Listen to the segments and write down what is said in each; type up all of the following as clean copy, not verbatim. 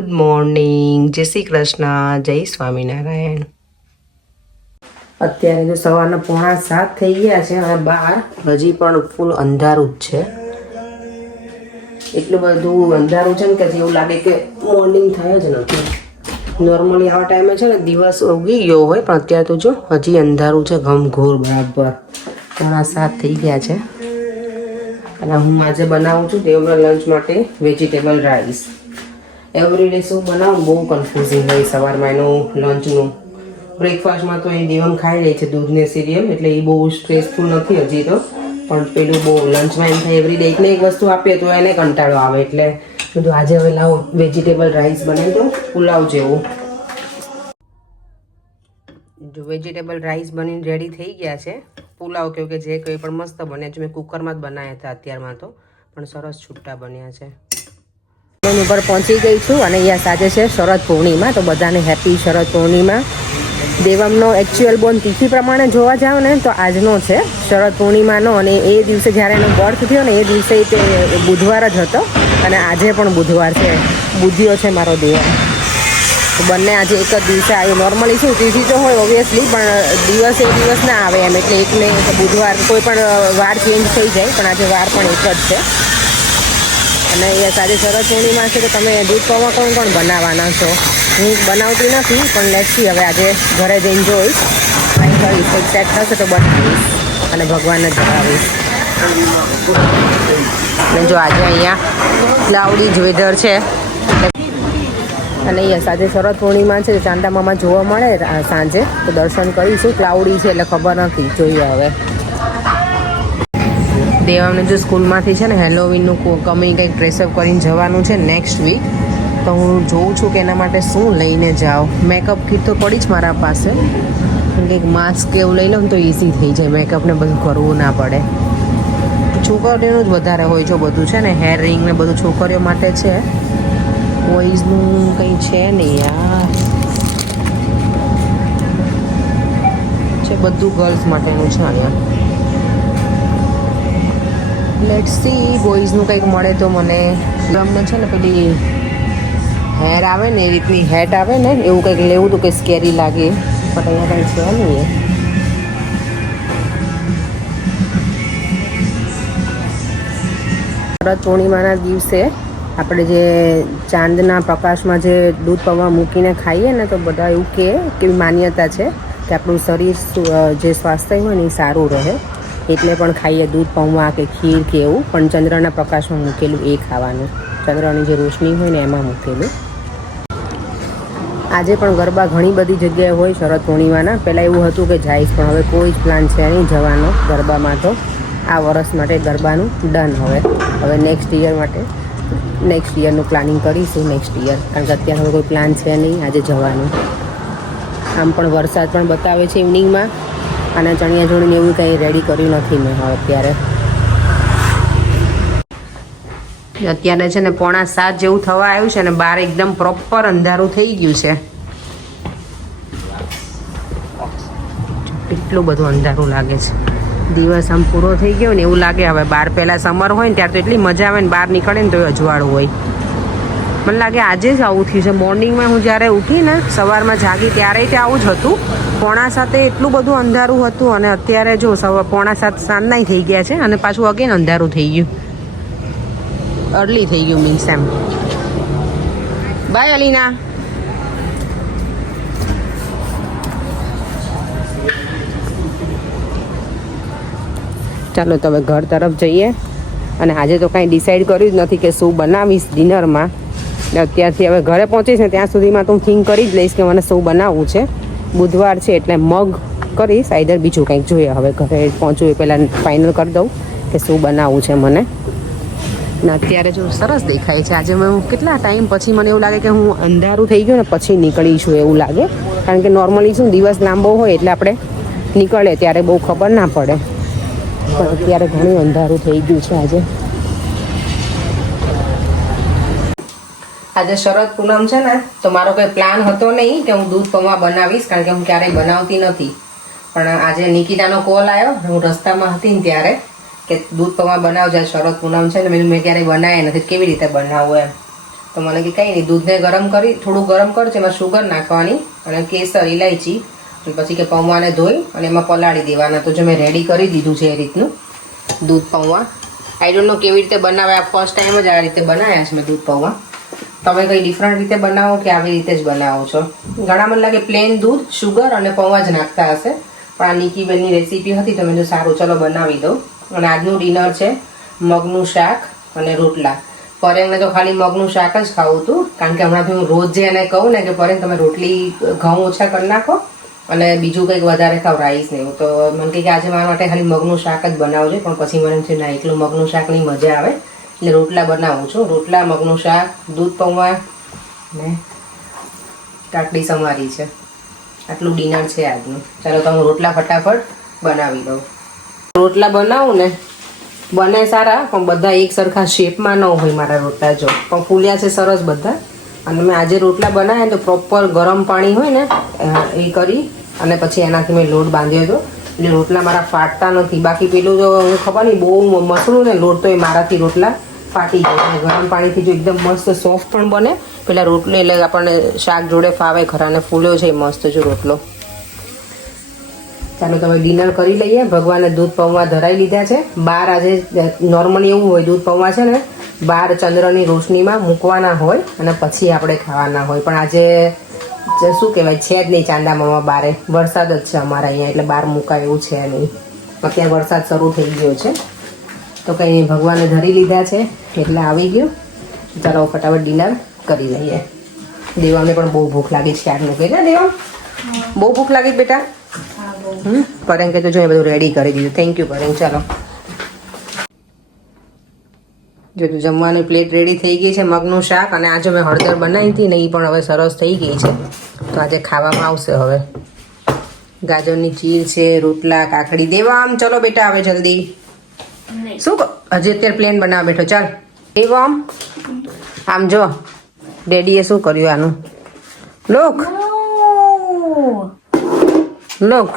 Good morning, જય શ્રી કૃષ્ણ, જય સ્વામિનારાયણ. અત્યારે જો સવારના 6:45 થઈ ગયા છે અને બહાર હજી પણ ફૂલ અંધારું જ છે. એટલું બધું અંધારું છે ને કે એવું લાગે કે મોર્નિંગ થાય જ નથી. નોર્મલી આવા ટાઈમે છે ને દિવસ ઉગી ગયો હોય, પણ અત્યારે તો જો હજી અંધારું છે ઘમઘોર બરાબર. 6:45 થઈ ગયા છે અને હું આજે બનાવું છું દેવના લંચ માટે વેજીટેબલ રાઈસ. એવરીડે શું બનાવું બહુ કન્ફ્યુઝિંગ હોય સવારમાં એનું લંચનું. બ્રેકફાસ્ટમાં તો એ દેવમ ખાઈ લે છે દૂધને સિરિયલ, એટલે એ બહુ સ્ટ્રેસફુલ નથી હજી તો. પણ પેલું બહુ લંચમાં એમ થાય એવરીડે એકને એક વસ્તુ આપીએ તો એને કંટાળો આવે, એટલે બધું આજે હવે લાવો વેજીટેબલ રાઈસ બનાવી દઉં પુલાવ જેવું. જો વેજીટેબલ રાઈસ બનીને રેડી થઈ ગયા છે. પુલાવ કહ્યું કે જે કંઈ પણ મસ્ત બન્યા છે. મેં કુકરમાં જ બનાવ્યા હતા અત્યારમાં તો, પણ સરસ છૂટા બન્યા છે. એની ઉપર પહોંચી ગઈ છું અને અહીંયા સાથે છે શરદ પૂર્ણિમા, તો બધાને હેપી શરદ પૂર્ણિમા. દેવમનો એકચ્યુઅલ બોર્ન તિથિ પ્રમાણે જોવા જાવ ને તો આજનો છે શરદ પૂર્ણિમાનો, અને એ દિવસે જ્યારે એનો બર્થ થયો ને એ દિવસે તે બુધવાર જ હતો અને આજે પણ બુધવાર છે. બુદ્ધિઓ છે મારો દેવમ, તો બંને આજે એક જ દિવસે આવ્યું. નોર્મલી શું તિથિ તો હોય ઓબ્વિયસલી, પણ દિવસ એ દિવસ ના આવે એમ, એટલે એકને બુધવાર કોઈ પણ વાર ચેન્જ થઈ જાય, પણ આજે વાર પણ એક જ છે. અને અહીંયા સાથે શરદ પૂર્ણિમા છે, તો તમે દૂધ પૌવા કોણ બનાવવાના છો? હું બનાવતી નથી, પણ લેટ્સી હવે આજે ઘરે જઈને જોઈશ, ટ્રાય કરીશ, એક સેટ થશે તો બનાવીશ અને ભગવાનને ચડાવીશ. અને જો આજે અહીંયા ક્લાઉડી જ વેધર છે, અને અહીંયા સાથે શરદ પૂર્ણિમા છે, ચાંદા મામા જોવા મળે સાંજે, તો દર્શન કરીશું. ક્લાઉડી છે એટલે ખબર નથી, જોઈએ હવે. દેવામને જો સ્કૂલમાંથી છે ને હેલોવીનનું કંઈ ડ્રેસઅપ કરીને જવાનું છે નેક્સ્ટ વીક, તો હું જોઉં છું કે એના માટે શું લઈને જાઉં. મેકઅપ કીટ તો પડી જ મારા પાસે, કંઈક માસ્ક એવું લઈ લઉં તો ઇઝી થઈ જાય, મેકઅપને બધું કરવું ના પડે. છોકરીઓનું જ વધારે હોય જો બધું છે ને, હેર રિંગ ને બધું છોકરીઓ માટે છે, બોઈઝનું કંઈ છે નહીં યાર. છે બધું ગર્લ્સ માટેનું છે અહીંયા. લેટ્સ સી બોઈઝનું કંઈક મળે તો મને. ગમને છે ને પેલી હેર આવે ને એ રીતની હેટ આવે ને એવું કંઈક લેવું હતું કે સ્કેરી લાગે, પણ અહીંયા કંઈ છે નહીં. શરદ પૂર્ણિમાના દિવસે આપણે જે ચાંદના પ્રકાશમાં જે દૂધ પૌવા મૂકીને ખાઈએ ને, તો બધા એવું કે માન્યતા છે કે આપણું શરીર જે સ્વાસ્થ્ય હોય ને એ સારું રહે, એટલે પણ ખાઈએ દૂધ પૌવા કે ખીર કે એવું. પણ ચંદ્રના પ્રકાશમાં મૂકેલું એ ખાવાનું, ચંદ્રની જે રોશની હોય ને એમાં મૂકેલું. આજે પણ ગરબા ઘણી બધી જગ્યાએ હોય શરદ પૂર્ણિમાના. પહેલાં એવું હતું કે જઈશ, પણ હવે કોઈ જ પ્લાન છે નહીં જવાનો ગરબામાં. તો આ વર્ષ માટે ગરબાનું ડન. હવે નેક્સ્ટ યર માટે નેક્સ્ટ યરનું પ્લાનિંગ કરીશું નેક્સ્ટ યર, કારણ કે અત્યારે હવે કોઈ પ્લાન છે નહીં આજે જવાનું. આમ પણ વરસાદ પણ બતાવે છે ઇવનિંગમાં, અને ચણિયા ચોળીને એવું કંઈ રેડી કર્યું નથી મેં હવે અત્યારે. અત્યારે છે ને 6:45 જેવું થવા આવ્યું છે, અને બહાર એકદમ પ્રોપર અંધારું થઈ ગયું છે. એટલું બધું અંધારું લાગે છે. દિવસ આમ પૂરો થઈ ગયો ને એવું લાગે. હવે બહાર પહેલાં સમર હોય ને ત્યારે તો એટલી મજા આવે ને, બહાર નીકળે ને તો અજવાળું હોય. મને લાગે આજે જ આવું થયું છે. મોર્નિંગમાં હું જ્યારે ઉઠી ને સવારમાં જાગી ત્યારે તે આવું જ હતું. 6:45 એટલું બધું અંધારું હતું, અને અત્યારે જો 6:45 સાંજના થઈ ગયા છે, અને પાછું અગેન અંધારું થઈ ગયું. અર્લી થઈ ગયું મીન્સ એમ. બાય અલીના. ચાલો તો હવે ઘર તરફ જઈએ. અને આજે તો કાંઈ ડિસાઈડ કર્યું જ નથી કે શું બનાવીશ ડિનરમાં. અત્યારથી હવે ઘરે પહોંચીશ ને ત્યાં સુધીમાં તો હું થિંક કરી જ લઈશ કે મને શું બનાવવું છે. બુધવાર છે એટલે મગ કરીશ, આઈધર બીજું કંઈક જોઈએ. હવે ઘરે પહોંચું એ પહેલાં ફાઇનલ કરી દઉં કે શું બનાવવું છે મને. ને અત્યારે જો સરસ દેખાય છે આજે. હું કેટલા ટાઈમ પછી મને એવું લાગે કે હું અંધારું થઈ ગયું ને પછી નીકળીશું એવું લાગે, કારણ કે નોર્મલી શું દિવસ લાંબો હોય એટલે આપણે નીકળે ત્યારે બહુ ખબર ના પડે, પણ અત્યારે ઘણું અંધારું થઈ ગયું છે આજે. આજે શરદ પૂનમ છે ને, તો મારો કોઈ પ્લાન હતો નહીં કે હું દૂધ પૌવા બનાવીશ, કારણ કે હું ક્યારેય બનાવતી નથી. પણ આજે નિકિતાનો કોલ આવ્યો, હું રસ્તામાં હતી ને ત્યારે, કે દૂધ પૌવા બનાવજો શરદ પૂનમ છે ને. મેં ક્યારેય બનાવ્યા નથી, કેવી રીતે બનાવવું એમ. તો મને કે કંઈ નહીં, દૂધને ગરમ કરી થોડું ગરમ કરજો, એમાં શુગર નાખવાની અને કેસર, ઇલાયચી, અને પછી કે પૌવાને ધોઈ અને એમાં પલાળી દેવાના. તો જો મેં રેડી કરી દીધું છે એ રીતનું દૂધ પૌવા. આઈ ડોન્ટ નો કેવી રીતે બનાવે, આ ફર્સ્ટ ટાઈમ જ આ રીતે બનાવ્યા છે મેં દૂધ પૌવા. તમે કંઈ ડિફરન્ટ રીતે બનાવો કે આવી રીતે જ બનાવો છો? ઘણા મને લાગે પ્લેન દૂધ, શુગર અને પૌવા જ નાખતા હશે, પણ આ નિકીબેનની રેસીપી હતી તો મેં જો સારું ચલો બનાવી દઉં. અને આજનું ડિનર છે મગનું શાક અને રોટલા. પરેંગને તો ખાલી મગનું શાક જ ખાવું હતું, કારણ કે હમણાંથી હું રોજ જે એને કહું ને કે પરેંગ તમે રોટલી ઘઉં ઓછા કરી નાખો અને બીજું કંઈક વધારે ખાવ, રાઈસ ને એવું. તો મને કહે કે આજે મારા માટે ખાલી મગનું શાક જ બનાવજો, પણ પછી મને થયું ના, એકલું મગનું શાકની મજા આવે એટલે રોટલા બનાવું છું. રોટલા, મગનું શાક, દૂધ પૌવા ને કાકડી સમારી છે. આટલું ડિનર છે આજનું. ચાલો તો હું રોટલા ફટાફટ બનાવી દઉં. રોટલા બનાવું ને બને સારા, પણ બધા એક સરખા શેપમાં ન હોય મારા રોટલા. જો પણ ફૂલ્યા છે સરસ બધા. અને મેં આજે રોટલા બનાવ્યા તો પ્રોપર ગરમ પાણી હોય ને એ કરી અને પછી એનાથી મેં લોટ બાંધ્યો હતો, એટલે રોટલા મારા ફાટતા નથી. બાકી પેલું જો ખબર નહીં બહુ મસળું ને લોટ તો એ મારાથી રોટલા ફાટી જાય. ગરમ પાણીથી જો એકદમ મસ્ત સોફ્ટ પણ બને. પેલા રોટલો એટલે આપણને શાક જોડે ફાવે ખરા, અને ફૂલ્યો છે મસ્ત જો રોટલો. ચાલો તમે ડિનર કરી લઈએ. ભગવાને દૂધ પૌવા ધરાઈ લીધા છે. બહાર આજે નોર્મલી એવું હોય, દૂધ પૌવા છે ને બહાર ચંદ્રની રોશનીમાં મૂકવાના હોય અને પછી આપણે ખાવાના હોય, પણ આજે શું કહેવાય છે જ નહીં ચાંદામામાં બારે. વરસાદ જ છે અમારા અહીંયા, એટલે બહાર મુકાય એવું છે નહીં. અત્યારે વરસાદ શરૂ થઈ ગયો છે તો કંઈ ભગવાને ધરી લીધા છે એટલે આવી ગયું. ચાલો ફટાફટ ડિનર કરી લઈએ. દેવાને પણ બહુ ભૂખ લાગી છે ક્યારનું. કહે ને દેવા બહુ ભૂખ લાગી બેટા? પરેંગ કે તો જો એ બધું રેડી કરી દીધું. થેન્ક યુ પરેંગ. ચાલો જો તું જમવાની પ્લેટ રેડી થઈ ગઈ છે, મગનું શાક, અને આજે મેં હળદર બનાવી હતી ને એ પણ હવે સરસ થઈ ગઈ છે. તો આજે ખાવામાં આવશે. હવે ગાજરની ચીર છે, રોટલા, કાકડી. દેવામ ચલો બેટા હવે જલ્દી. શું હજી અત્યારે પ્લેન બનાવવા બેઠો? ચાલ દેવામ આમ જો ડેડીએ શું કર્યું આનું. લોક લોક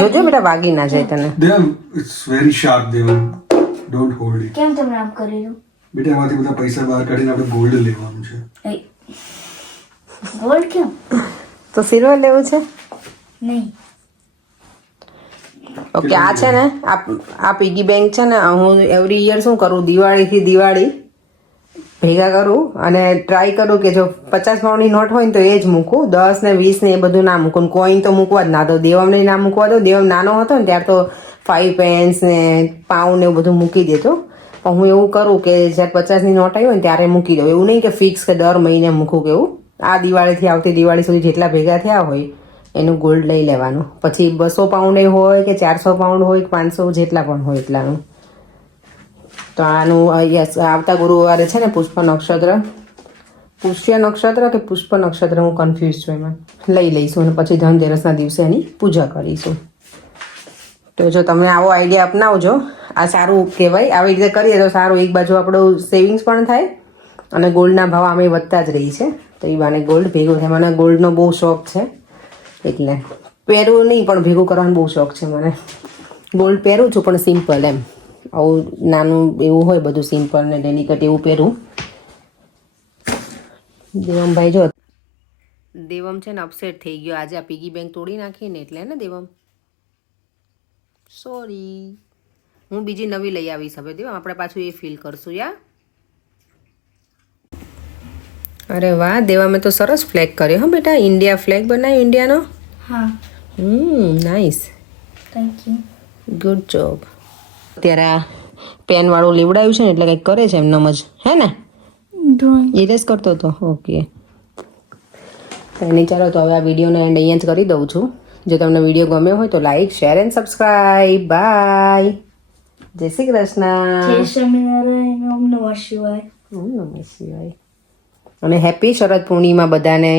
જોજો બેટા વાગી ના જાય તને. Devam, it's very sharp, Devam. Don't hold it. કેમ તમે આમ કરી રહ્યો? બેટા એમાંથી બધા પૈસા બહાર કાઢીને આપણે ગોલ્ડ લેવાનું છે. ગોલ્ડ કેમ? તો સિલ્વર લેવું છે? નહીં. ઓકે, આ છે ને આ પીગી બેંક છે ને, હું એવરી યર શું કરું, દિવાળીથી દિવાળી ભેગા કરું અને ટ્રાય કરું કે જો 50 પાઉન્ડની નોટ હોય ને તો એ જ મૂકું, 10 ને 20 ને એ બધું ના મૂકું. કોઈન તો મૂકવા જ ના દો. દેવમને ના મૂકવા દો. દેવમ નાનો હતો ને ત્યાર તો 5 પેન્સ ને પાઉન્ડ ને એવું બધું મૂકી દેતો. પણ હું એવું કરું કે જ્યારે 50ની નોટ આવી હોય ને ત્યારે મૂકી દઉં. એવું નહીં કે ફિક્સ કે દર મહિને મૂકું કે એવું. આ દિવાળીથી આવતી દિવાળી સુધી જેટલા ભેગા થયા હોય એનું ગોલ્ડ લઈ લેવાનું. પછી 200 પાઉન્ડ હોય કે 400 પાઉન્ડ હોય કે 500 જેટલા પણ હોય એટલાનું. તો આનું યસ, આવતા ગુરુવારે છે ને પુષ્ય નક્ષત્ર કે પુષ્પ નક્ષત્ર, હું કન્ફ્યુઝ છું એમાં. લઈ લઈશું અને પછી ધનતેરસના દિવસે એની પૂજા કરીશું. તો જો તમે આવો આઈડિયા અપનાવજો. આ સારું કહેવાય. આવી રીતે કરીએ તો સારું. એક બાજુ આપણું સેવિંગ્સ પણ થાય અને ગોલ્ડના ભાવ આમે વધતા જ રહી છે. તો એ બાને ગોલ્ડ ભેગું થાય. મને ગોલ્ડનો બહુ શોખ છે, એટલે પહેરવું નહીં પણ ભેગું કરવાનો બહુ શોખ છે મને. ગોલ્ડ પહેરું છું પણ સિમ્પલ એમ. આવું નાનું એવું હોય બધું સિમ્પલ ને ડેલિકેટ એવું પહેરું. દેવમભાઈ જો દેવમ છે ને અપસેટ થઈ ગયો આજે. આ પીગી બેંક તોડી નાખી ને એટલે ને દેવમ. સોરી, હું બીજી નવી લઈ આવીશ હવે. દેવમ આપણે પાછું એ ફીલ કરશું યા. અરે વાહ, દેવામે તો સરસ ફ્લેગ કર્યો હો બેટા. ઇન્ડિયા ફ્લેગ બનાવ્યો ઇન્ડિયાનો. હા. Nice. Thank you. Good job. અત્યારે આ પેન વાળું લીવડાવ્યું છે ને એટલે કંઈક કરે છે એમનો જ, હે ને? ડ્રોઈંગ. ઇરેઝ કરતો હતો. ઓકે, કંઈ ચાલો તો હવે આ વિડીયોનો એન્ડ અહીંયા જ કરી દઉં છું. જો તમને વિડીયો ગમ્યો હોય તો like, share and subscribe. Bye. જય શ્રી કૃષ્ણ. જય સ્વામિનારાયણ. ઓમ નમઃ શિવાય. ઓમ નમઃ શિવાય. અને હેપી શરદ પૂર્ણિમા બધાને.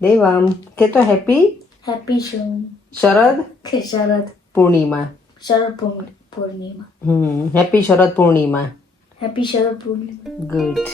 દેવામ કે તો હેપી હેપી શરદ શરદ પૂર્ણિમા. શરદ પૂર્ણિમા. હેપી શરદ પૂર્ણિમા. હેપી શરદ પૂર્ણિમા. ગુડ.